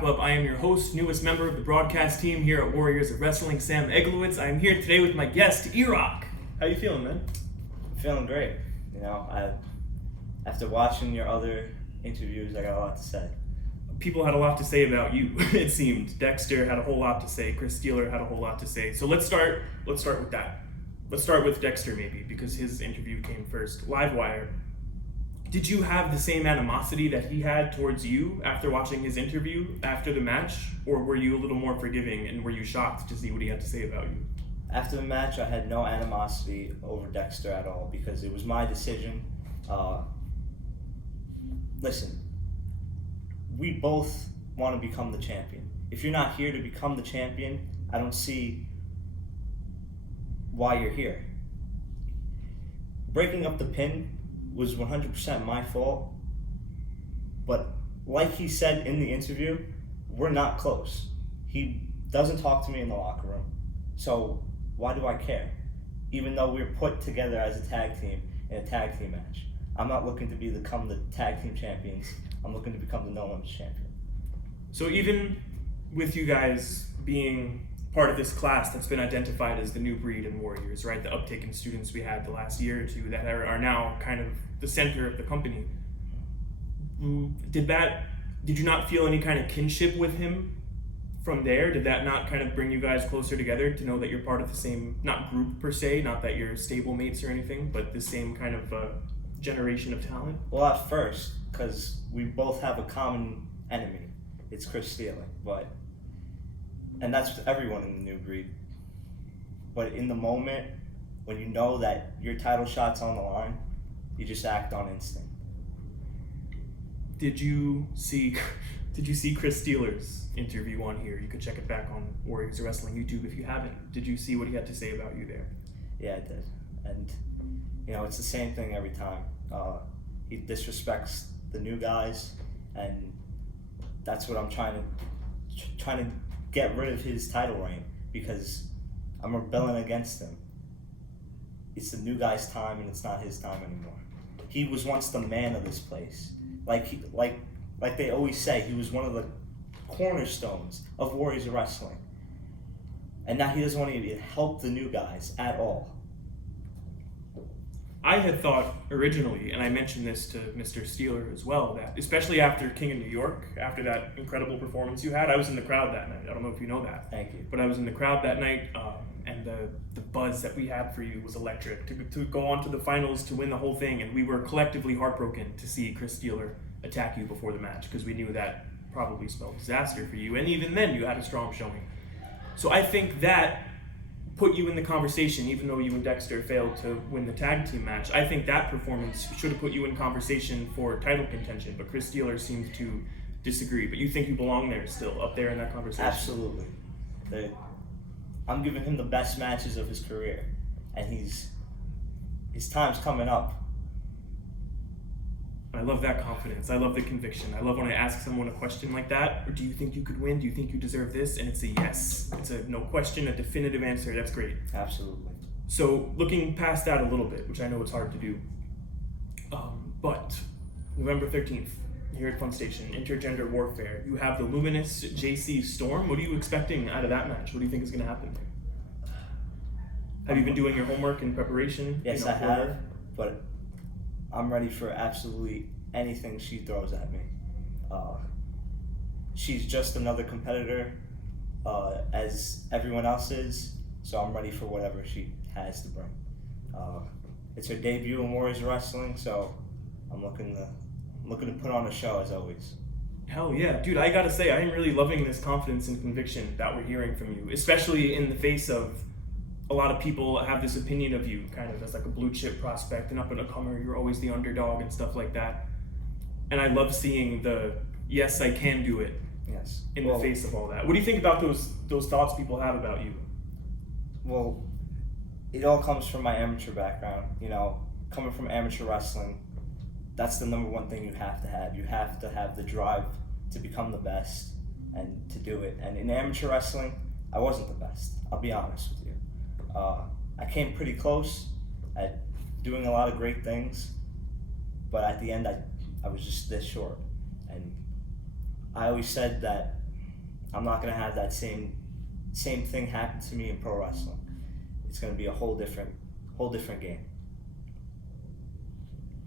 wrap-up. I am your host, newest member of the broadcast team here at Warriors of Wrestling, Sam Eglowitz. I am here today with my guest, E-Roc. How you feeling, man? I'm feeling great. After watching your other interviews, I got a lot to say. People had a lot to say about you, it seemed. Dexter had a whole lot to say. Chris Steeler had a whole lot to say. So let's start with that. Let's start with Dexter maybe, because his interview came first. Livewire. Did you have the same animosity that he had towards you after watching his interview after the match? Or were you a little more forgiving and were you shocked to see what he had to say about you? After the match, I had no animosity over Dexter at all because it was my decision. Listen, we both want to become the champion. If you're not here to become the champion, I don't see why you're here. Breaking up the pin was 100% my fault, but like he said in the interview, we're not close. He doesn't talk to me in the locker room, so why do I care? Even though we're put together as a tag team in a tag team match. I'm not looking to become the tag team champions. I'm looking to become the No-Limits champion. So even with you guys being part of this class that's been identified as the new breed in Warriors, right? The uptick in students we had the last year or two that are now kind of the center of the company. Did you not feel any kind of kinship with him from there? Did that not kind of bring you guys closer together to know that you're part of the same, not group per se, not that you're stable mates or anything, but the same kind of generation of talent? Well, at first, because we both have a common enemy. It's Chris Steeler, and that's with everyone in the new breed. But in the moment, when you know that your title shot's on the line, you just act on instinct. Did you see Chris Steeler's interview on here? You could check it back on Warriors of Wrestling YouTube if you haven't. Did you see what he had to say about you there? Yeah, I did. And, it's the same thing every time. He disrespects the new guys, and that's what I'm trying to get rid of his title reign, because I'm rebelling against him. It's the new guy's time, and it's not his time anymore. He was once the man of this place. Like they always say, he was one of the cornerstones of Warriors of Wrestling. And now he doesn't want to even help the new guys at all. I had thought originally, and I mentioned this to Mr. Steeler as well, that especially after King of New York, after that incredible performance you had, I was in the crowd that night. I don't know if you know that. Thank you. But I was in the crowd that night, and the buzz that we had for you was electric. To go on to the finals, to win the whole thing, and we were collectively heartbroken to see Chris Steeler attack you before the match, because we knew that probably spelled disaster for you, and even then you had a strong showing. So I think that put you in the conversation, even though you and Dexter failed to win the tag team match. I think that performance should have put you in conversation for title contention, but Chris Steeler seemed to disagree. But you think you belong there still, up there in that conversation? Absolutely. I'm giving him the best matches of his career, and his time's coming up. I love that confidence. I love the conviction. I love when I ask someone a question like that, or do you think you could win? Do you think you deserve this? And it's a yes. It's a no question, a definitive answer. That's great. Absolutely. So looking past that a little bit, which I know it's hard to do, but November 13th, here at Fun Station, Intergender Warfare, you have the Luminous JC Storm. What are you expecting out of that match? What do you think is going to happen there? Have you been doing your homework in preparation? Yes, I have, but I'm ready for absolutely anything she throws at me. She's just another competitor, as everyone else is, so I'm ready for whatever she has to bring. It's her debut in Warriors of Wrestling, so I'm looking to put on a show as always. Hell yeah, dude! I gotta say, I am really loving this confidence and conviction that we're hearing from you, especially in the face of a lot of people have this opinion of you kind of as like a blue chip prospect, an up-and-comer, you're always the underdog and stuff like that. And I love seeing the, yes, I can do it, yes, in the face of all that. What do you think about those thoughts people have about you? Well, it all comes from my amateur background. Coming from amateur wrestling, that's the number one thing you have to have. You have to have the drive to become the best and to do it. And in amateur wrestling, I wasn't the best. I'll be honest with you. I came pretty close at doing a lot of great things, but at the end I was just this short. And I always said that I'm not gonna have that same thing happen to me in pro wrestling. It's gonna be a whole different game.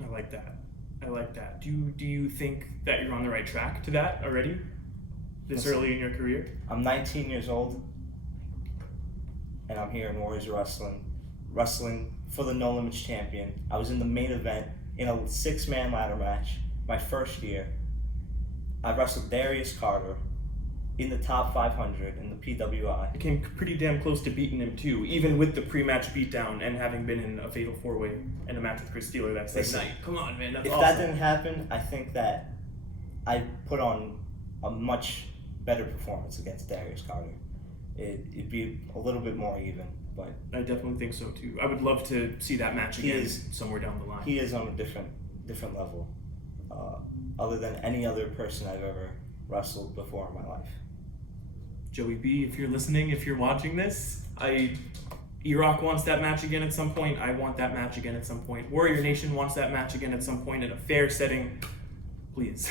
I like that. I like that. Do you think that you're on the right track to that already? This Listen, early in your career? I'm 19 years old, and I'm here in Warriors wrestling for the No Limits champion. I was in the main event in a 6-man ladder match my first year. I wrestled Darius Carter in the top 500 in the PWI. I came pretty damn close to beating him too, even with the pre-match beatdown and having been in a fatal 4-way and a match with Chris Steeler that same night. Come on, man, that's if awesome. that didn't happen, I think that I put on a much better performance against Darius Carter. It'd be a little bit more even, but I definitely think so too. I would love to see that match again somewhere down the line. He is on a different level, other than any other person I've ever wrestled before in my life. Joey B, if you're listening, if you're watching this, E-Roc wants that match again at some point. I want that match again at some point. Warrior Nation wants that match again at some point in a fair setting. Please.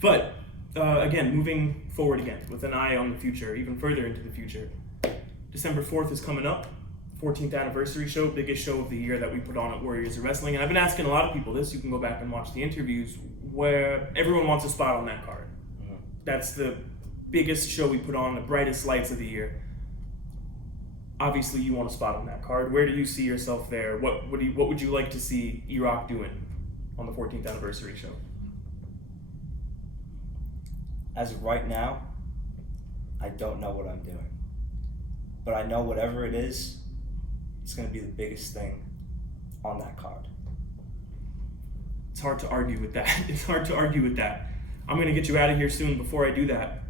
But again, moving forward again with an eye on the future, even further into the future. December 4th is coming up. 14th anniversary show, biggest show of the year that we put on at Warriors of Wrestling. And I've been asking a lot of people this. You can go back and watch the interviews where everyone wants a spot on that card. Mm-hmm. That's the biggest show we put on, the brightest lights of the year. Obviously, you want a spot on that card. Where do you see yourself there? What would you like to see E-Roc doing on the 14th anniversary show? As of right now, I don't know what I'm doing. But I know whatever it is, it's going to be the biggest thing on that card. It's hard to argue with that. It's hard to argue with that. I'm going to get you out of here soon. Before I do that,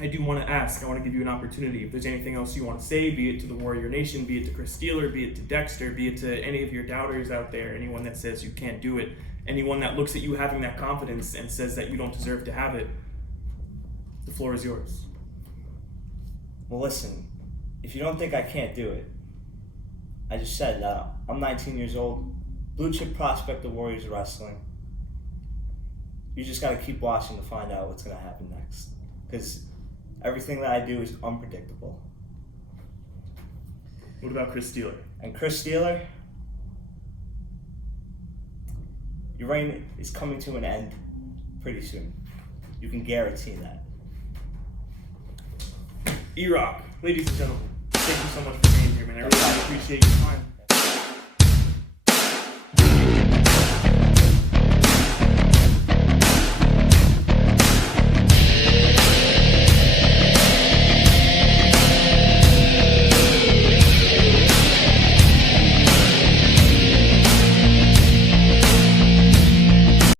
I do want to ask, I want to give you an opportunity. If there's anything else you want to say, be it to the Warrior Nation, be it to Chris Steeler, be it to Dexter, be it to any of your doubters out there, anyone that says you can't do it, anyone that looks at you having that confidence and says that you don't deserve to have it, the floor is yours. Well, listen, if you don't think I can't do it, I just said that I'm 19 years old, blue chip prospect of Warriors Wrestling. You just got to keep watching to find out what's going to happen next. Because everything that I do is unpredictable. What about Chris Steeler? And Chris Steeler, your reign is coming to an end pretty soon. You can guarantee that. E-Roc, ladies and gentlemen, thank you so much for being here, man. I really appreciate your time.